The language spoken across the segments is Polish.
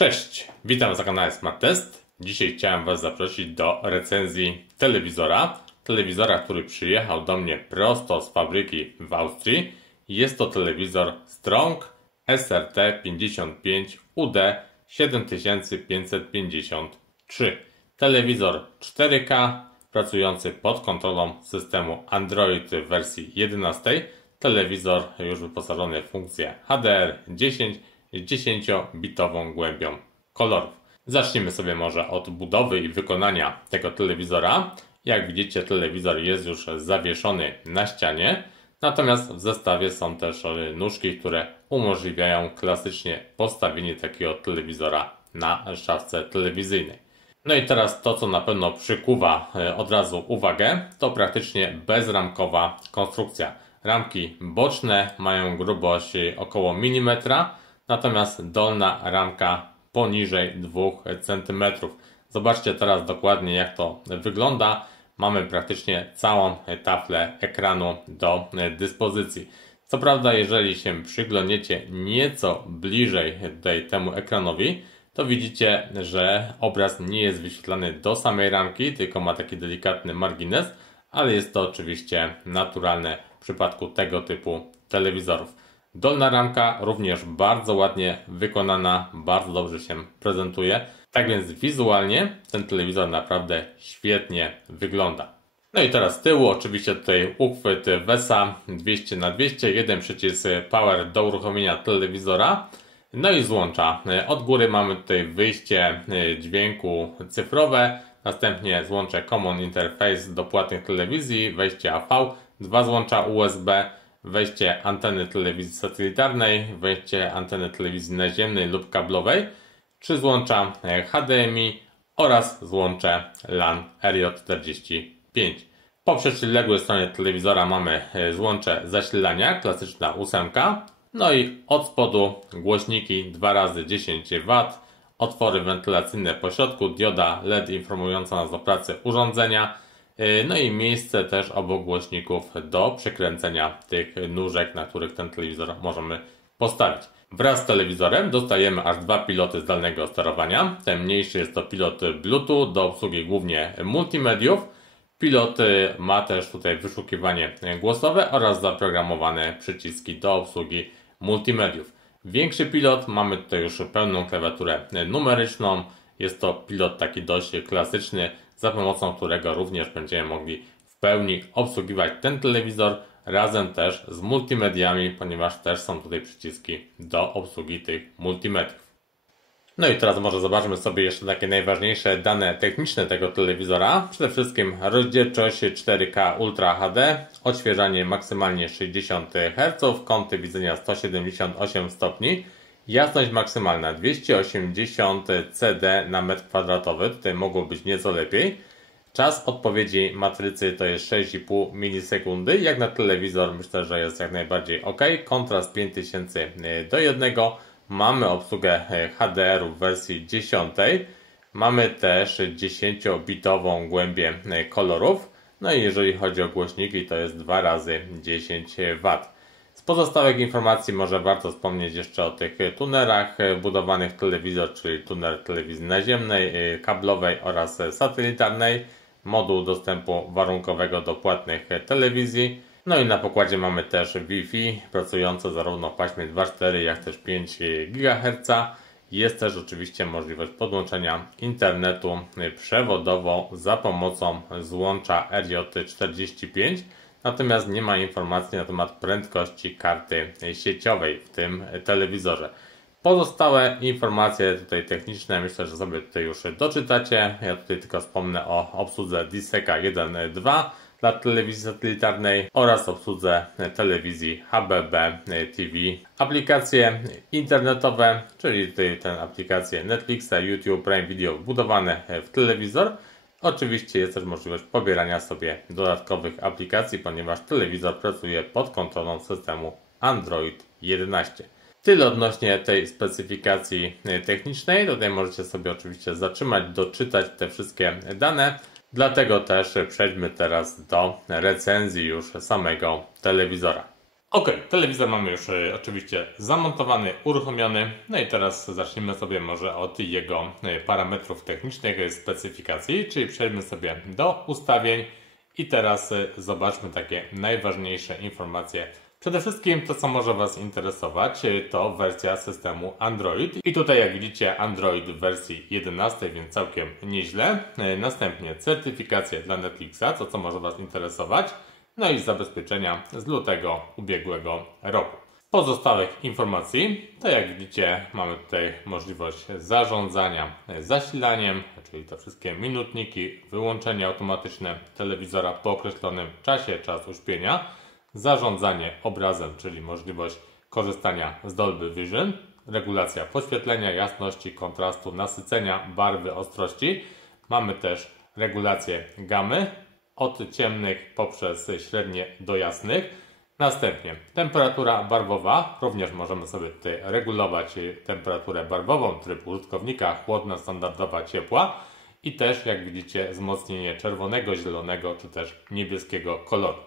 Cześć, witam na kanale Smart Test. Dzisiaj chciałem Was zaprosić do recenzji telewizora, który przyjechał do mnie prosto z fabryki w Austrii. Jest to telewizor Strong SRT 55 UD 7553. Telewizor 4K, pracujący pod kontrolą systemu Android w wersji 11. Telewizor już wyposażony w funkcję HDR10 z 10-bitową głębią kolorów. Zacznijmy sobie może od budowy i wykonania tego telewizora. Jak widzicie, telewizor jest już zawieszony na ścianie, natomiast w zestawie są też nóżki, które umożliwiają klasycznie postawienie takiego telewizora na szafce telewizyjnej. No i teraz to, co na pewno przykuwa od razu uwagę, to praktycznie bezramkowa konstrukcja. Ramki boczne mają grubość około milimetra, natomiast dolna ramka poniżej 2 cm. Zobaczcie teraz dokładnie, jak to wygląda. Mamy praktycznie całą taflę ekranu do dyspozycji. Co prawda, jeżeli się przyglądniecie nieco bliżej temu ekranowi, to widzicie, że obraz nie jest wyświetlany do samej ramki, tylko ma taki delikatny margines, ale jest to oczywiście naturalne w przypadku tego typu telewizorów. Dolna ramka również bardzo ładnie wykonana, bardzo dobrze się prezentuje. Tak więc wizualnie ten telewizor naprawdę świetnie wygląda. No i teraz z tyłu oczywiście tutaj uchwyt VESA 200×200, jeden przycisk Power do uruchomienia telewizora. No i złącza. Od góry mamy tutaj wyjście dźwięku cyfrowe, następnie złącze Common Interface do płatnych telewizji, wejście AV, dwa złącza USB, wejście anteny telewizji satelitarnej, wejście anteny telewizji naziemnej lub kablowej, 3 złącza HDMI oraz złącze LAN RJ45. Po przeciwległej stronie telewizora mamy złącze zasilania, klasyczna 8. No i od spodu głośniki 2x10W, otwory wentylacyjne po środku, dioda LED informująca nas o pracy urządzenia, no i miejsce też obok głośników do przekręcenia tych nóżek, na których ten telewizor możemy postawić. Wraz z telewizorem dostajemy aż 2 piloty zdalnego sterowania. Ten mniejszy jest to pilot Bluetooth do obsługi głównie multimediów. Pilot ma też tutaj wyszukiwanie głosowe oraz zaprogramowane przyciski do obsługi multimediów. Większy pilot, mamy tutaj już pełną klawiaturę numeryczną. Jest to pilot taki dość klasyczny, za pomocą którego również będziemy mogli w pełni obsługiwać ten telewizor razem też z multimediami, ponieważ też są tutaj przyciski do obsługi tych multimediów. No i teraz może zobaczmy sobie jeszcze takie najważniejsze dane techniczne tego telewizora. Przede wszystkim rozdzielczość 4K Ultra HD, odświeżanie maksymalnie 60 Hz, kąty widzenia 178 stopni, jasność maksymalna 280 CD na metr kwadratowy, tutaj mogło być nieco lepiej. Czas odpowiedzi matrycy to jest 6,5 milisekundy, jak na telewizor myślę, że jest jak najbardziej ok. Kontrast 5000:1. Mamy obsługę HDR w wersji 10. Mamy też 10-bitową głębię kolorów. No i jeżeli chodzi o głośniki, to jest 2x10W. Z pozostałych informacji może warto wspomnieć jeszcze o tych tunerach budowanych w telewizor, czyli tuner telewizji naziemnej, kablowej oraz satelitarnej, moduł dostępu warunkowego do płatnych telewizji. No i na pokładzie mamy też Wi-Fi pracujące zarówno w paśmie 2,4 jak też 5 GHz. Jest też oczywiście możliwość podłączenia internetu przewodowo za pomocą złącza RJ45. Natomiast nie ma informacji na temat prędkości karty sieciowej w tym telewizorze. Pozostałe informacje tutaj techniczne myślę, że sobie tutaj już doczytacie. Ja tutaj tylko wspomnę o obsłudze DSECA 1.2 dla telewizji satelitarnej oraz obsłudze telewizji HBB TV. Aplikacje internetowe, czyli tutaj te aplikacje Netflixa, YouTube, Prime Video wbudowane w telewizor. Oczywiście jest też możliwość pobierania sobie dodatkowych aplikacji, ponieważ telewizor pracuje pod kontrolą systemu Android 11. Tyle odnośnie tej specyfikacji technicznej. Tutaj możecie sobie oczywiście zatrzymać, doczytać te wszystkie dane. Dlatego też przejdźmy teraz do recenzji już samego telewizora. Ok, telewizor mamy już oczywiście zamontowany, uruchomiony. No i teraz zacznijmy sobie może od jego parametrów technicznych, specyfikacji, czyli przejdźmy sobie do ustawień i teraz zobaczmy takie najważniejsze informacje. Przede wszystkim to, co może Was interesować, to wersja systemu Android. I tutaj, jak widzicie, Android w wersji 11, więc całkiem nieźle. Następnie certyfikacje dla Netflixa, to co może Was interesować. No i zabezpieczenia z lutego ubiegłego roku. Z pozostałych informacji, to jak widzicie, mamy tutaj możliwość zarządzania zasilaniem, czyli te wszystkie minutniki, wyłączenie automatyczne telewizora po określonym czasie, czas uśpienia, zarządzanie obrazem, czyli możliwość korzystania z Dolby Vision, regulacja podświetlenia, jasności, kontrastu, nasycenia, barwy, ostrości. Mamy też regulację gamy od ciemnych poprzez średnie do jasnych. Następnie temperatura barwowa. Również możemy sobie tutaj regulować temperaturę barwową, tryb użytkownika, chłodna, standardowa, ciepła. I też, jak widzicie, wzmocnienie czerwonego, zielonego czy też niebieskiego koloru.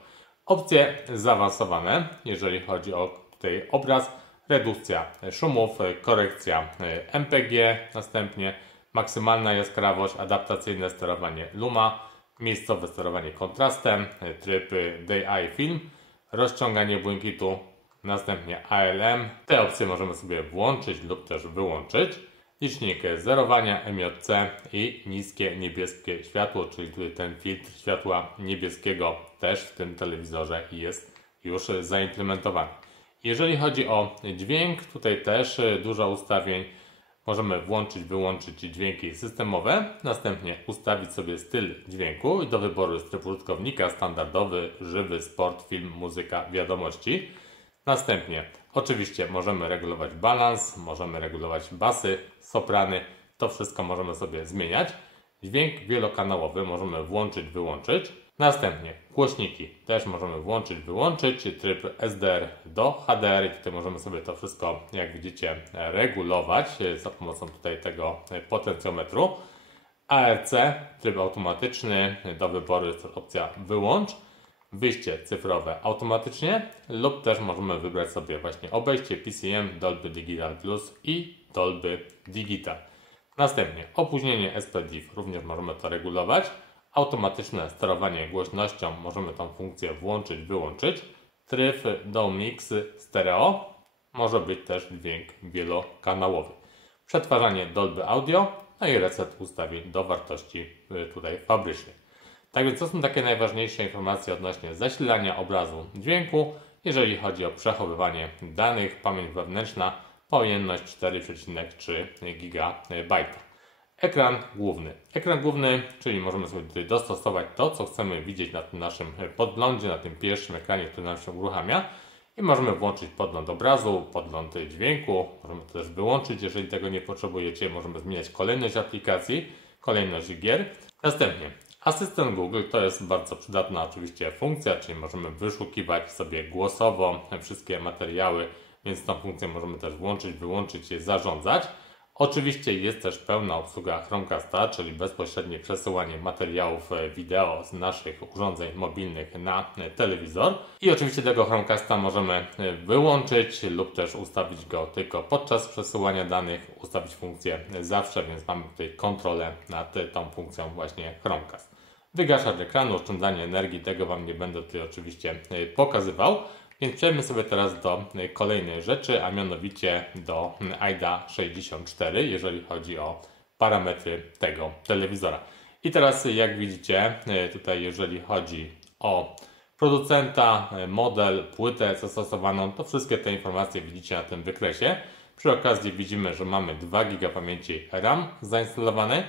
Opcje zaawansowane, jeżeli chodzi o tutaj obraz, redukcja szumów, korekcja MPG, następnie maksymalna jaskrawość, adaptacyjne sterowanie Luma, miejscowe sterowanie kontrastem, tryb Day-Eye Film, rozciąganie błękitu, następnie ALM. Te opcje możemy sobie włączyć lub też wyłączyć. Licznik zerowania MJC i niskie niebieskie światło, czyli tutaj ten filtr światła niebieskiego też w tym telewizorze jest już zaimplementowany. Jeżeli chodzi o dźwięk, tutaj też dużo ustawień. Możemy włączyć, wyłączyć dźwięki systemowe, następnie ustawić sobie styl dźwięku i do wyboru jest tryb użytkownika, standardowy, żywy, sport, film, muzyka, wiadomości. Następnie oczywiście możemy regulować balans, możemy regulować basy, soprany, to wszystko możemy sobie zmieniać. Dźwięk wielokanałowy możemy włączyć, wyłączyć. Następnie głośniki też możemy włączyć, wyłączyć, tryb SDR do HDR i tutaj możemy sobie to wszystko, jak widzicie, regulować za pomocą tutaj tego potencjometru. ARC, tryb automatyczny, do wyboru jest opcja wyłącz, wyjście cyfrowe automatycznie lub też możemy wybrać sobie właśnie obejście PCM, Dolby Digital Plus i Dolby Digital. Następnie opóźnienie SPDIF, również możemy to regulować. Automatyczne sterowanie głośnością, możemy tą funkcję włączyć, wyłączyć. Tryb do mix stereo, może być też dźwięk wielokanałowy. Przetwarzanie Dolby Audio, no i reset ustawień do wartości tutaj fabrycznych. Tak więc to są takie najważniejsze informacje odnośnie zasilania obrazu, dźwięku. Jeżeli chodzi o przechowywanie danych, pamięć wewnętrzna, pojemność 4,3 GB. Ekran główny. Ekran główny, czyli możemy sobie tutaj dostosować to, co chcemy widzieć na tym naszym podglądzie, na tym pierwszym ekranie, który nam się uruchamia. I możemy włączyć podgląd obrazu, podgląd dźwięku. Możemy to też wyłączyć, jeżeli tego nie potrzebujecie. Możemy zmieniać kolejność aplikacji, kolejność gier. Następnie asystent Google to jest bardzo przydatna oczywiście funkcja, czyli możemy wyszukiwać sobie głosowo wszystkie materiały, więc tą funkcję możemy też włączyć, wyłączyć, zarządzać. Oczywiście jest też pełna obsługa Chromecasta, czyli bezpośrednie przesyłanie materiałów wideo z naszych urządzeń mobilnych na telewizor. I oczywiście tego Chromecasta możemy wyłączyć lub też ustawić go tylko podczas przesyłania danych, ustawić funkcję zawsze, więc mamy tutaj kontrolę nad tą funkcją właśnie Chromecast. Wygaszacz ekranu, oszczędzanie energii, tego Wam nie będę tutaj oczywiście pokazywał. Więc przejdźmy sobie teraz do kolejnej rzeczy, a mianowicie do AIDA64, jeżeli chodzi o parametry tego telewizora. I teraz jak widzicie, tutaj jeżeli chodzi o producenta, model, płytę zastosowaną, to wszystkie te informacje widzicie na tym wykresie. Przy okazji widzimy, że mamy 2 GB pamięci RAM zainstalowane,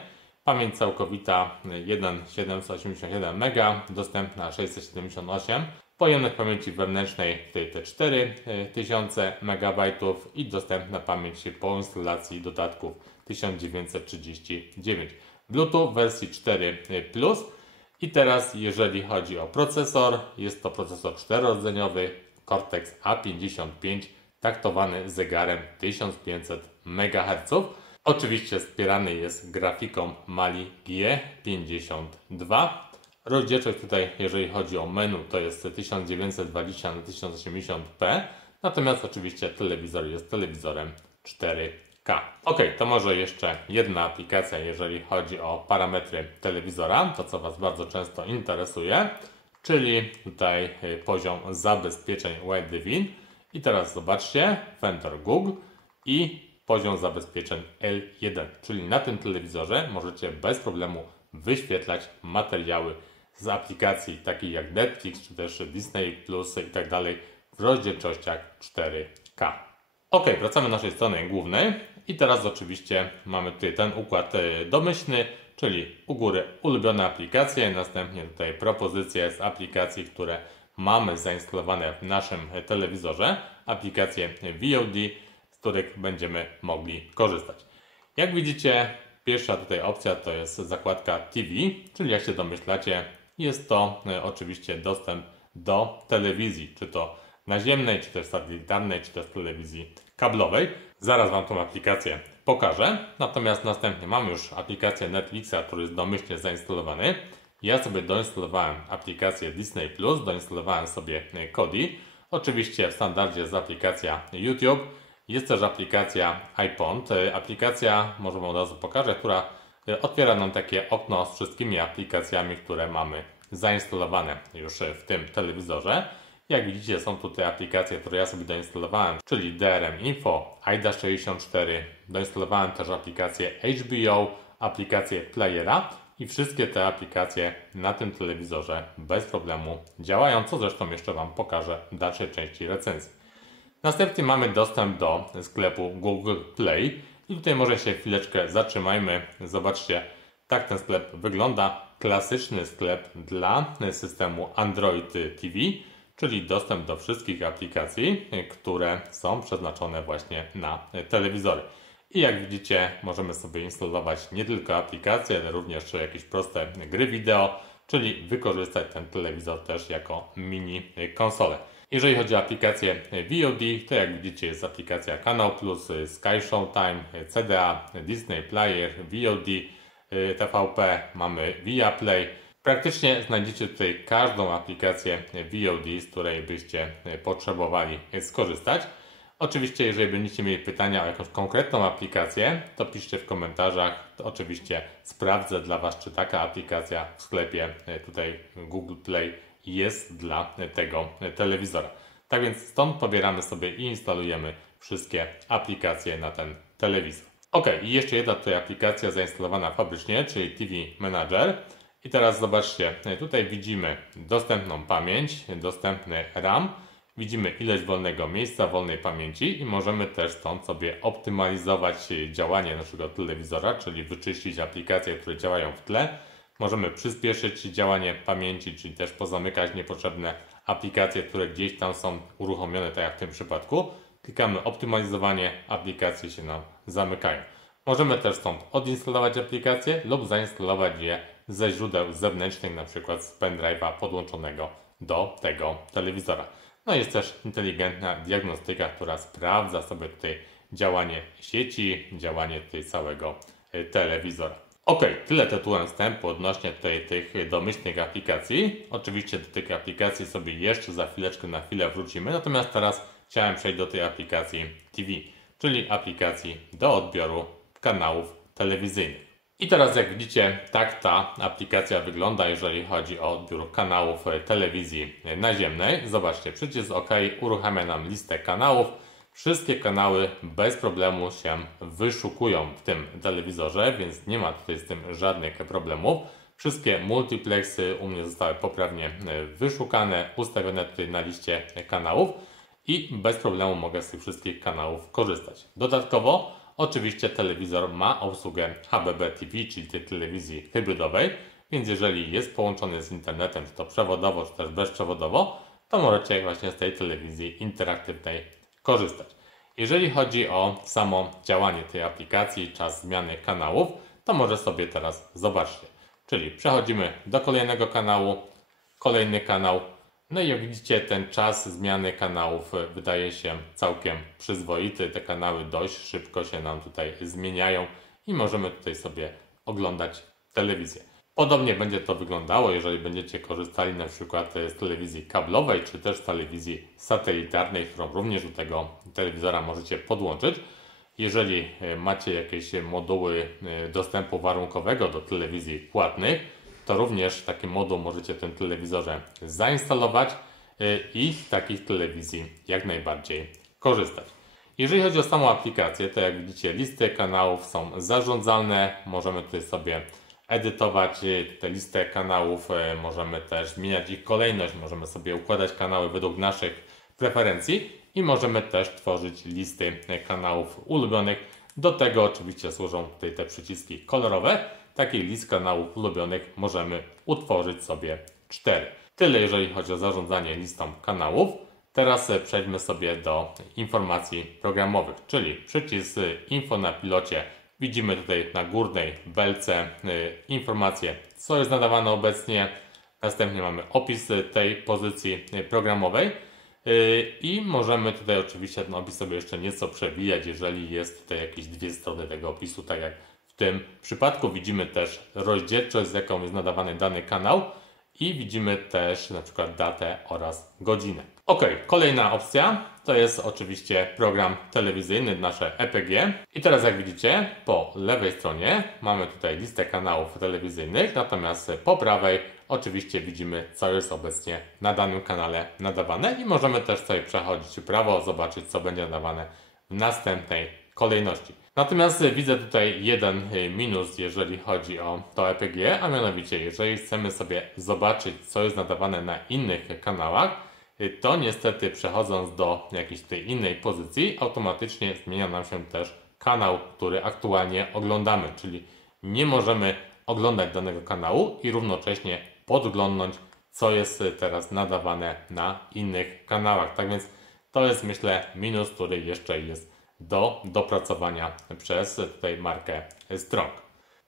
pamięć całkowita 1,787 MB, dostępna 678 MB. Pojemność pamięci wewnętrznej tutaj te 4000 MB i dostępna pamięć po instalacji dodatków 1939. Bluetooth wersji 4 Plus. I teraz jeżeli chodzi o procesor, jest to procesor 4-rdzeniowy Cortex A55 taktowany zegarem 1500 MHz. Oczywiście wspierany jest grafiką Mali G52. Rozdzielczość tutaj, jeżeli chodzi o menu, to jest 1920 na 1080p, natomiast oczywiście telewizor jest telewizorem 4K. Ok, to może jeszcze jedna aplikacja, jeżeli chodzi o parametry telewizora, to co Was bardzo często interesuje, czyli tutaj poziom zabezpieczeń Widevin. I teraz zobaczcie, Fender Google i poziom zabezpieczeń L1, czyli na tym telewizorze możecie bez problemu wyświetlać materiały z aplikacji takich jak Netflix czy też Disney Plus i tak dalej w rozdzielczościach 4K. Ok, wracamy do naszej strony głównej i teraz oczywiście mamy tutaj ten układ domyślny, czyli u góry ulubione aplikacje, następnie tutaj propozycje z aplikacji, które mamy zainstalowane w naszym telewizorze, aplikacje VOD, z których będziemy mogli korzystać. Jak widzicie, pierwsza tutaj opcja to jest zakładka TV, czyli jak się domyślacie, jest to oczywiście dostęp do telewizji, czy to naziemnej, czy też satelitarnej, czy też telewizji kablowej. Zaraz Wam tą aplikację pokażę. Natomiast następnie mamy już aplikację Netflixa, który jest domyślnie zainstalowany. Ja sobie doinstalowałem aplikację Disney Plus, doinstalowałem sobie Kodi. Oczywiście w standardzie jest aplikacja YouTube. Jest też aplikacja iPod. Aplikacja, może Wam od razu pokażę, która otwiera nam takie okno z wszystkimi aplikacjami, które mamy zainstalowane już w tym telewizorze. Jak widzicie, są tutaj aplikacje, które ja sobie doinstalowałem, czyli DRM Info, AIDA64. Doinstalowałem też aplikację HBO, aplikację Playera i wszystkie te aplikacje na tym telewizorze bez problemu działają, co zresztą jeszcze Wam pokażę w dalszej części recenzji. Następnie mamy dostęp do sklepu Google Play i tutaj może się chwileczkę zatrzymajmy. Zobaczcie, tak ten sklep wygląda. Klasyczny sklep dla systemu Android TV, czyli dostęp do wszystkich aplikacji, które są przeznaczone właśnie na telewizory. I jak widzicie, możemy sobie instalować nie tylko aplikacje, ale również jakieś proste gry wideo, czyli wykorzystać ten telewizor też jako mini konsolę. Jeżeli chodzi o aplikację VOD, to jak widzicie jest aplikacja Kanał Plus, Sky Showtime, CDA, Disney Player, VOD, TVP, mamy Viaplay. Praktycznie znajdziecie tutaj każdą aplikację VOD, z której byście potrzebowali skorzystać. Oczywiście, jeżeli będziecie mieli pytania o jakąś konkretną aplikację, to piszcie w komentarzach. To oczywiście sprawdzę dla Was, czy taka aplikacja w sklepie tutaj Google Play jest dla tego telewizora. Tak więc stąd pobieramy sobie i instalujemy wszystkie aplikacje na ten telewizor. Ok, i jeszcze jedna tutaj aplikacja zainstalowana fabrycznie, czyli TV Manager. I teraz zobaczcie, tutaj widzimy dostępną pamięć, dostępny RAM. Widzimy ilość wolnego miejsca, wolnej pamięci i możemy też stąd sobie optymalizować działanie naszego telewizora, czyli wyczyścić aplikacje, które działają w tle. Możemy przyspieszyć działanie pamięci, czyli też pozamykać niepotrzebne aplikacje, które gdzieś tam są uruchomione, tak jak w tym przypadku. Klikamy optymalizowanie, aplikacje się nam zamykają. Możemy też stąd odinstalować aplikacje lub zainstalować je ze źródeł zewnętrznych, np. z pendrive'a podłączonego do tego telewizora. No jest też inteligentna diagnostyka, która sprawdza sobie tutaj działanie sieci, działanie tutaj całego telewizora. Ok, tyle tytułem wstępu odnośnie tutaj tych domyślnych aplikacji. Oczywiście do tych aplikacji sobie jeszcze za chwileczkę na chwilę wrócimy, natomiast teraz chciałem przejść do tej aplikacji TV, czyli aplikacji do odbioru kanałów telewizyjnych. I teraz jak widzicie, tak ta aplikacja wygląda, jeżeli chodzi o odbiór kanałów telewizji naziemnej. Zobaczcie, przycisk OK uruchamia nam listę kanałów. Wszystkie kanały bez problemu się wyszukują w tym telewizorze, więc nie ma tutaj z tym żadnych problemów. Wszystkie multiplexy u mnie zostały poprawnie wyszukane, ustawione tutaj na liście kanałów i bez problemu mogę z tych wszystkich kanałów korzystać. Dodatkowo oczywiście telewizor ma obsługę HBB TV, czyli tej telewizji hybrydowej, więc jeżeli jest połączony z internetem, czy to przewodowo, czy też bezprzewodowo, to możecie właśnie z tej telewizji interaktywnej korzystać. Jeżeli chodzi o samo działanie tej aplikacji, czas zmiany kanałów, to może sobie teraz zobaczcie. Czyli przechodzimy do kolejnego kanału, kolejny kanał. No i jak widzicie, ten czas zmiany kanałów wydaje się całkiem przyzwoity. Te kanały dość szybko się nam tutaj zmieniają i możemy tutaj sobie oglądać telewizję. Podobnie będzie to wyglądało, jeżeli będziecie korzystali na przykład z telewizji kablowej, czy też z telewizji satelitarnej, którą również do tego telewizora możecie podłączyć. Jeżeli macie jakieś moduły dostępu warunkowego do telewizji płatnych, to również taki moduł możecie w tym telewizorze zainstalować i z takich telewizji jak najbardziej korzystać. Jeżeli chodzi o samą aplikację, to jak widzicie, listy kanałów są zarządzalne. Możemy tutaj sobie edytować tę listę kanałów, możemy też zmieniać ich kolejność, możemy sobie układać kanały według naszych preferencji i możemy też tworzyć listy kanałów ulubionych. Do tego oczywiście służą tutaj te przyciski kolorowe. Takich list kanałów ulubionych możemy utworzyć sobie 4. Tyle jeżeli chodzi o zarządzanie listą kanałów. Teraz przejdźmy sobie do informacji programowych, czyli przycisk Info na pilocie. Widzimy tutaj na górnej belce informacje, co jest nadawane obecnie. Następnie mamy opis tej pozycji programowej i możemy tutaj oczywiście ten opis sobie jeszcze nieco przewijać, jeżeli jest tutaj jakieś dwie strony tego opisu, tak jak w tym przypadku. Widzimy też rozdzielczość, z jaką jest nadawany dany kanał i widzimy też na przykład datę oraz godzinę. Ok, kolejna opcja to jest oczywiście program telewizyjny, nasze EPG. I teraz jak widzicie, po lewej stronie mamy tutaj listę kanałów telewizyjnych, natomiast po prawej oczywiście widzimy, co jest obecnie na danym kanale nadawane i możemy też sobie przechodzić w prawo, zobaczyć, co będzie nadawane w następnej kolejności. Natomiast widzę tutaj jeden minus, jeżeli chodzi o to EPG, a mianowicie, jeżeli chcemy sobie zobaczyć, co jest nadawane na innych kanałach, to niestety przechodząc do jakiejś tej innej pozycji, automatycznie zmienia nam się też kanał, który aktualnie oglądamy, czyli nie możemy oglądać danego kanału i równocześnie podglądnąć, co jest teraz nadawane na innych kanałach. Tak więc to jest, myślę, minus, który jeszcze jest do dopracowania przez tutaj markę Strong.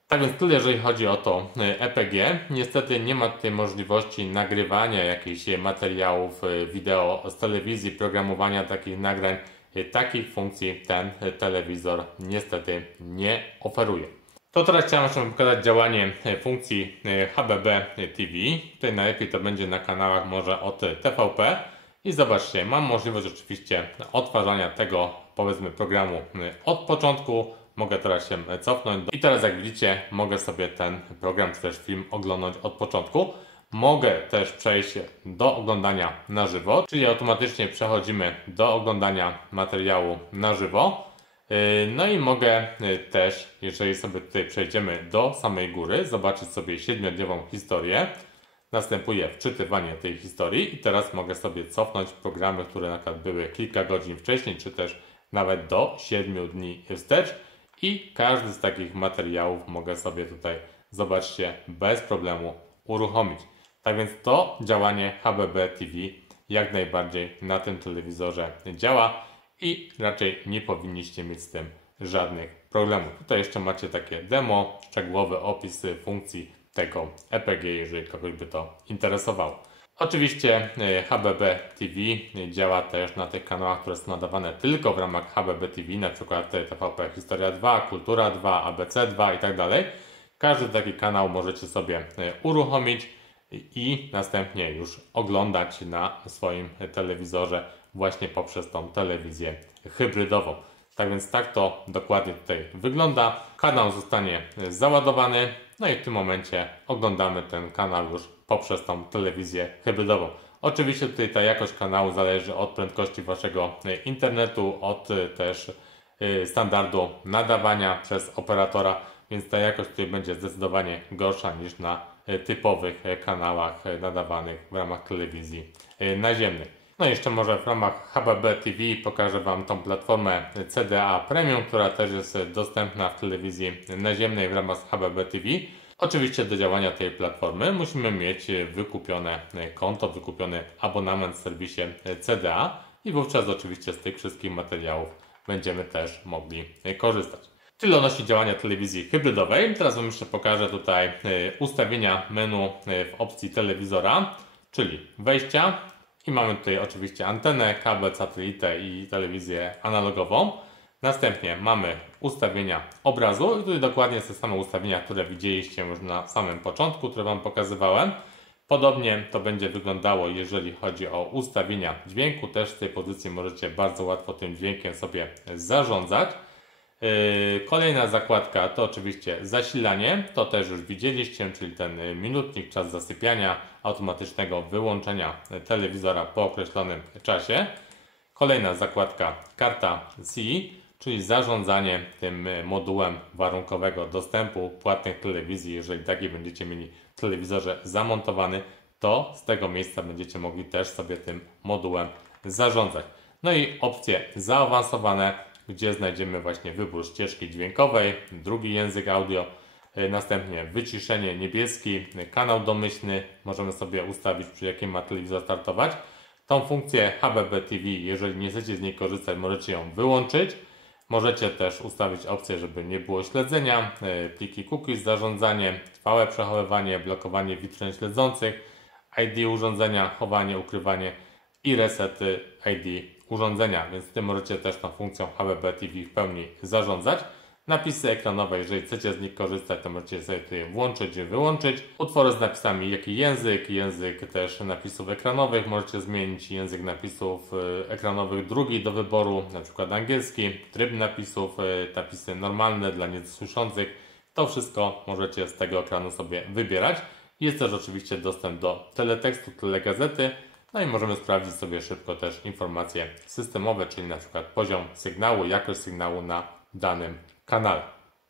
Tak więc tyle, jeżeli chodzi o to EPG. Niestety nie ma tutaj możliwości nagrywania jakichś materiałów wideo z telewizji, programowania takich nagrań. Takich funkcji ten telewizor niestety nie oferuje. To teraz chciałem Wam pokazać działanie funkcji HBB TV. Tutaj najlepiej to będzie na kanałach może od TVP. I zobaczcie, mam możliwość oczywiście odtwarzania tego, powiedzmy, programu od początku. Mogę teraz się cofnąć i teraz jak widzicie, mogę sobie ten program czy też film oglądać od początku. Mogę też przejść do oglądania na żywo, czyli automatycznie przechodzimy do oglądania materiału na żywo. No i mogę też, jeżeli sobie tutaj przejdziemy do samej góry, zobaczyć sobie 7-dniową historię. Następuje wczytywanie tej historii i teraz mogę sobie cofnąć programy, które na przykład były kilka godzin wcześniej, czy też nawet do 7 dni wstecz i każdy z takich materiałów mogę sobie tutaj, zobaczcie, bez problemu uruchomić. Tak więc to działanie HBB TV jak najbardziej na tym telewizorze działa i raczej nie powinniście mieć z tym żadnych problemów. Tutaj jeszcze macie takie demo, szczegółowy opis funkcji tego EPG, jeżeli kogoś by to interesowało. Oczywiście HBB TV działa też na tych kanałach, które są nadawane tylko w ramach HBB TV, na przykład TVP Historia 2, Kultura 2, ABC 2 i tak dalej. Każdy taki kanał możecie sobie uruchomić i następnie już oglądać na swoim telewizorze właśnie poprzez tą telewizję hybrydową. Tak więc tak to dokładnie tutaj wygląda. Kanał zostanie załadowany, no i w tym momencie oglądamy ten kanał już poprzez tą telewizję hybrydową. Oczywiście tutaj ta jakość kanału zależy od prędkości Waszego internetu, od też standardu nadawania przez operatora, więc ta jakość tutaj będzie zdecydowanie gorsza niż na typowych kanałach nadawanych w ramach telewizji naziemnej. No i jeszcze może w ramach HBB TV pokażę Wam tą platformę CDA Premium, która też jest dostępna w telewizji naziemnej w ramach HBB TV. Oczywiście do działania tej platformy musimy mieć wykupione konto, wykupiony abonament w serwisie CDA i wówczas oczywiście z tych wszystkich materiałów będziemy też mogli korzystać. Tyle odnośnie działania telewizji hybrydowej. Teraz Wam jeszcze pokażę tutaj ustawienia menu w opcji telewizora, czyli wejścia. I mamy tutaj oczywiście antenę, kabel, satelitę i telewizję analogową. Następnie mamy ustawienia obrazu i tutaj dokładnie te same ustawienia, które widzieliście już na samym początku, które Wam pokazywałem. Podobnie to będzie wyglądało, jeżeli chodzi o ustawienia dźwięku. Też w tej pozycji możecie bardzo łatwo tym dźwiękiem sobie zarządzać. Kolejna zakładka to oczywiście zasilanie, to też już widzieliście, czyli ten minutnik, czas zasypiania, automatycznego wyłączenia telewizora po określonym czasie. Kolejna zakładka karta SIM, czyli zarządzanie tym modułem warunkowego dostępu płatnych telewizji. Jeżeli taki będziecie mieli w telewizorze zamontowany, to z tego miejsca będziecie mogli też sobie tym modułem zarządzać. No i opcje zaawansowane, gdzie znajdziemy właśnie wybór ścieżki dźwiękowej, drugi język audio, następnie wyciszenie niebieski, kanał domyślny, możemy sobie ustawić, przy jakim ma telewizor startować. Tą funkcję HBB TV, jeżeli nie chcecie z niej korzystać, możecie ją wyłączyć. Możecie też ustawić opcję, żeby nie było śledzenia, pliki cookies, zarządzanie, trwałe przechowywanie, blokowanie witryn śledzących, ID urządzenia, chowanie, ukrywanie i reset ID urządzenia, więc tym możecie też tą funkcją HBB TV w pełni zarządzać. Napisy ekranowe, jeżeli chcecie z nich korzystać, to możecie sobie tutaj włączyć, wyłączyć. Utwory z napisami, jaki język też napisów ekranowych, możecie zmienić język napisów ekranowych drugi do wyboru, na przykład angielski, tryb napisów, napisy normalne dla niesłyszących. To wszystko możecie z tego ekranu sobie wybierać. Jest też oczywiście dostęp do teletekstu, telegazety. No i możemy sprawdzić sobie szybko też informacje systemowe, czyli na przykład poziom sygnału, jakość sygnału na danym kanale.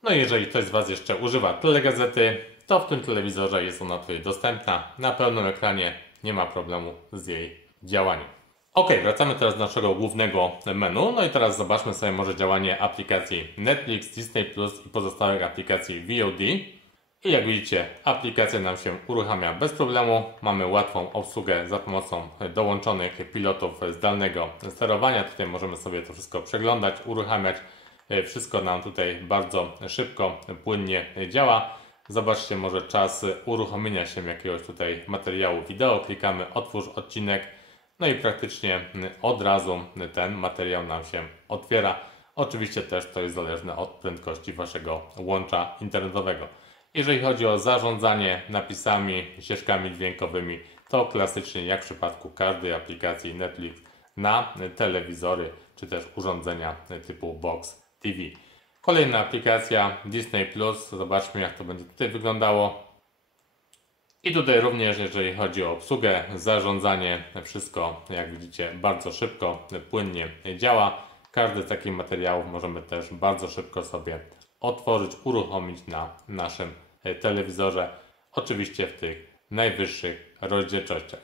No i jeżeli ktoś z Was jeszcze używa telegazety, to w tym telewizorze jest ona tutaj dostępna. Na pełnym ekranie nie ma problemu z jej działaniem. Ok, wracamy teraz do naszego głównego menu. No i teraz zobaczmy sobie może działanie aplikacji Netflix, Disney Plus i pozostałych aplikacji VOD. I jak widzicie, aplikacja nam się uruchamia bez problemu. Mamy łatwą obsługę za pomocą dołączonych pilotów zdalnego sterowania. Tutaj możemy sobie to wszystko przeglądać, uruchamiać. Wszystko nam tutaj bardzo szybko, płynnie działa. Zobaczcie może czas uruchomienia się jakiegoś tutaj materiału wideo. Klikamy otwórz odcinek. No i praktycznie od razu ten materiał nam się otwiera. Oczywiście też to jest zależne od prędkości Waszego łącza internetowego. Jeżeli chodzi o zarządzanie napisami, ścieżkami dźwiękowymi, to klasycznie jak w przypadku każdej aplikacji Netflix na telewizory czy też urządzenia typu Box TV. Kolejna aplikacja Disney Plus. Zobaczmy jak to będzie tutaj wyglądało. I tutaj również jeżeli chodzi o obsługę, zarządzanie, wszystko jak widzicie bardzo szybko, płynnie działa. Każdy z takich materiałów możemy też bardzo szybko sobie otworzyć, uruchomić na naszym telewizorze, oczywiście w tych najwyższych rozdzielczościach.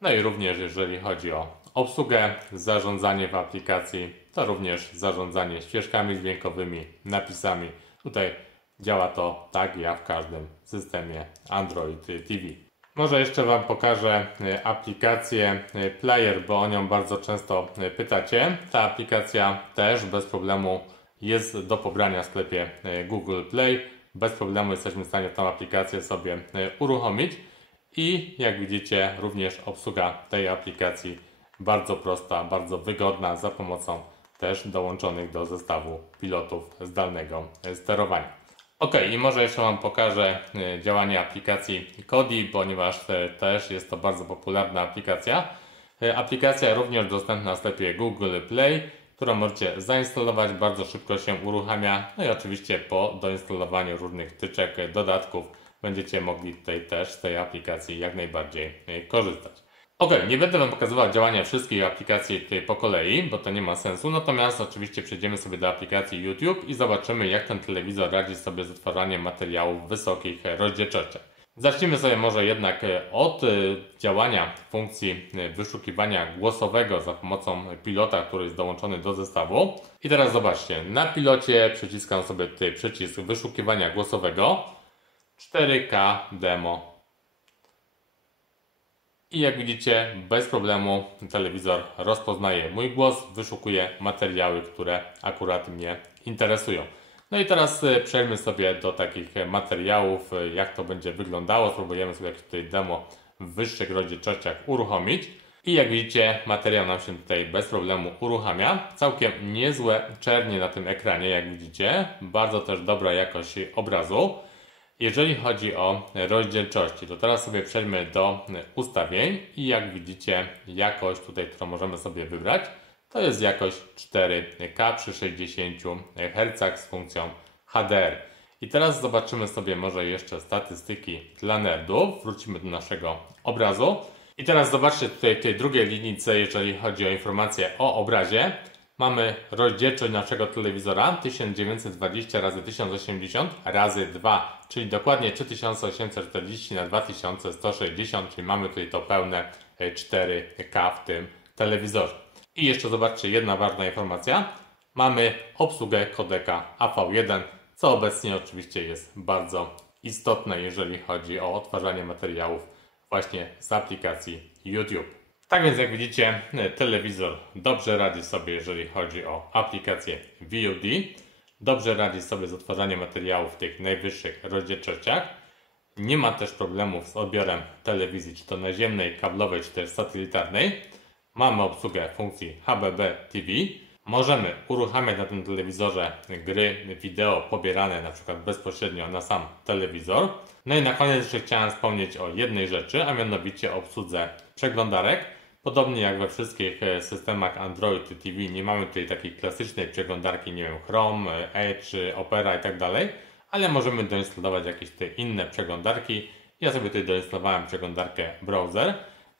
No i również jeżeli chodzi o obsługę, zarządzanie w aplikacji, to również zarządzanie ścieżkami dźwiękowymi, napisami. Tutaj działa to tak jak w każdym systemie Android TV. Może jeszcze Wam pokażę aplikację Player, bo o nią bardzo często pytacie. Ta aplikacja też bez problemu jest do pobrania w sklepie Google Play. Bez problemu jesteśmy w stanie tę aplikację sobie uruchomić. I jak widzicie, również obsługa tej aplikacji bardzo prosta, bardzo wygodna za pomocą też dołączonych do zestawu pilotów zdalnego sterowania. Ok, i może jeszcze Wam pokażę działanie aplikacji Kodi, ponieważ też jest to bardzo popularna aplikacja. Aplikacja również dostępna w sklepie Google Play, którą możecie zainstalować, bardzo szybko się uruchamia. No i oczywiście po doinstalowaniu różnych wtyczek, dodatków będziecie mogli tutaj też z tej aplikacji jak najbardziej korzystać. Ok, nie będę Wam pokazywał działania wszystkich aplikacji tutaj po kolei, bo to nie ma sensu. Natomiast oczywiście przejdziemy sobie do aplikacji YouTube i zobaczymy jak ten telewizor radzi sobie z odtwarzaniem materiałów w wysokich rozdzielczościach. Zacznijmy sobie może jednak od działania funkcji wyszukiwania głosowego za pomocą pilota, który jest dołączony do zestawu. I teraz zobaczcie, na pilocie przyciskam sobie tutaj przycisk wyszukiwania głosowego 4K demo. I jak widzicie, bez problemu telewizor rozpoznaje mój głos, wyszukuje materiały, które akurat mnie interesują. No i teraz przejdźmy sobie do takich materiałów, jak to będzie wyglądało. Spróbujemy sobie jakieś tutaj demo w wyższych rozdzielczościach uruchomić. I jak widzicie, materiał nam się tutaj bez problemu uruchamia. Całkiem niezłe czernie na tym ekranie, jak widzicie. Bardzo też dobra jakość obrazu. Jeżeli chodzi o rozdzielczości, to teraz sobie przejdźmy do ustawień i jak widzicie, jakość tutaj, którą możemy sobie wybrać, to jest jakość 4K przy 60 Hz z funkcją HDR. I teraz zobaczymy sobie może jeszcze statystyki dla nerdów. Wrócimy do naszego obrazu. I teraz zobaczcie tutaj w tej drugiej linijce, jeżeli chodzi o informacje o obrazie. Mamy rozdzielczość naszego telewizora 1920 x 1080 x 2, czyli dokładnie 3840 na 2160, czyli mamy tutaj to pełne 4K w tym telewizorze. I jeszcze zobaczcie, jedna ważna informacja. Mamy obsługę kodeka AV1, co obecnie oczywiście jest bardzo istotne, jeżeli chodzi o odtwarzanie materiałów właśnie z aplikacji YouTube. Tak więc jak widzicie, telewizor dobrze radzi sobie, jeżeli chodzi o aplikację VOD. Dobrze radzi sobie z odtwarzaniem materiałów w tych najwyższych rozdzielczościach. Nie ma też problemów z odbiorem telewizji, czy to naziemnej, kablowej, czy też satelitarnej. Mamy obsługę funkcji HBB TV. Możemy uruchamiać na tym telewizorze gry wideo pobierane na przykład bezpośrednio na sam telewizor. No i na koniec jeszcze chciałem wspomnieć o jednej rzeczy, a mianowicie o obsłudze przeglądarek. Podobnie jak we wszystkich systemach Android TV, nie mamy tutaj takiej klasycznej przeglądarki, nie wiem, Chrome, Edge, Opera i tak dalej, ale możemy doinstalować jakieś te inne przeglądarki. Ja sobie tutaj doinstalowałem przeglądarkę Browser.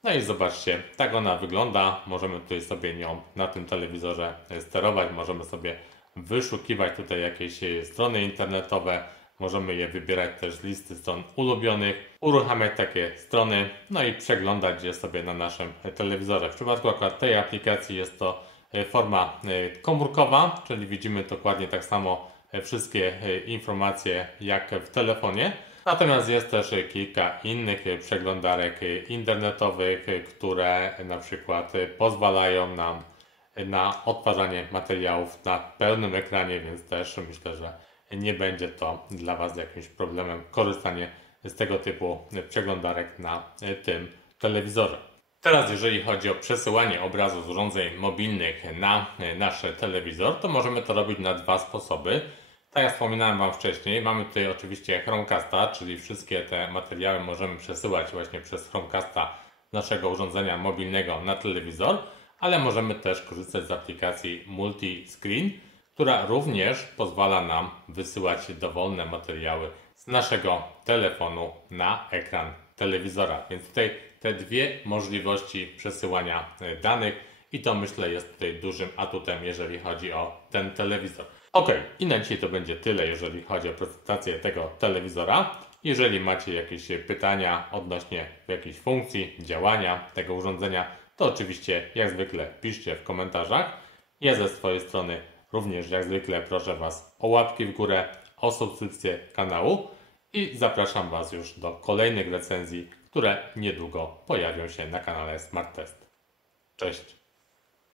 No i zobaczcie, tak ona wygląda. Możemy tutaj sobie nią na tym telewizorze sterować. Możemy sobie wyszukiwać tutaj jakieś strony internetowe. Możemy je wybierać też z listy stron ulubionych, uruchamiać takie strony, no i przeglądać je sobie na naszym telewizorze. W przypadku akurat tej aplikacji jest to forma komórkowa, czyli widzimy dokładnie tak samo wszystkie informacje jak w telefonie. Natomiast jest też kilka innych przeglądarek internetowych, które na przykład pozwalają nam na odtwarzanie materiałów na pełnym ekranie, więc też myślę, że nie będzie to dla Was jakimś problemem korzystanie z tego typu przeglądarek na tym telewizorze. Teraz jeżeli chodzi o przesyłanie obrazu z urządzeń mobilnych na nasz telewizor, to możemy to robić na dwa sposoby. Tak jak wspominałem Wam wcześniej, mamy tutaj oczywiście Chromecasta, czyli wszystkie te materiały możemy przesyłać właśnie przez Chromecasta naszego urządzenia mobilnego na telewizor, ale możemy też korzystać z aplikacji Multiscreen, która również pozwala nam wysyłać dowolne materiały z naszego telefonu na ekran telewizora. Więc tutaj te dwie możliwości przesyłania danych i to myślę jest tutaj dużym atutem, jeżeli chodzi o ten telewizor. Ok, i na dzisiaj to będzie tyle, jeżeli chodzi o prezentację tego telewizora. Jeżeli macie jakieś pytania odnośnie jakiejś funkcji, działania tego urządzenia, to oczywiście jak zwykle piszcie w komentarzach. Ja ze swojej strony również jak zwykle proszę Was o łapki w górę, o subskrypcję kanału i zapraszam Was już do kolejnych recenzji, które niedługo pojawią się na kanale Smart Test. Cześć!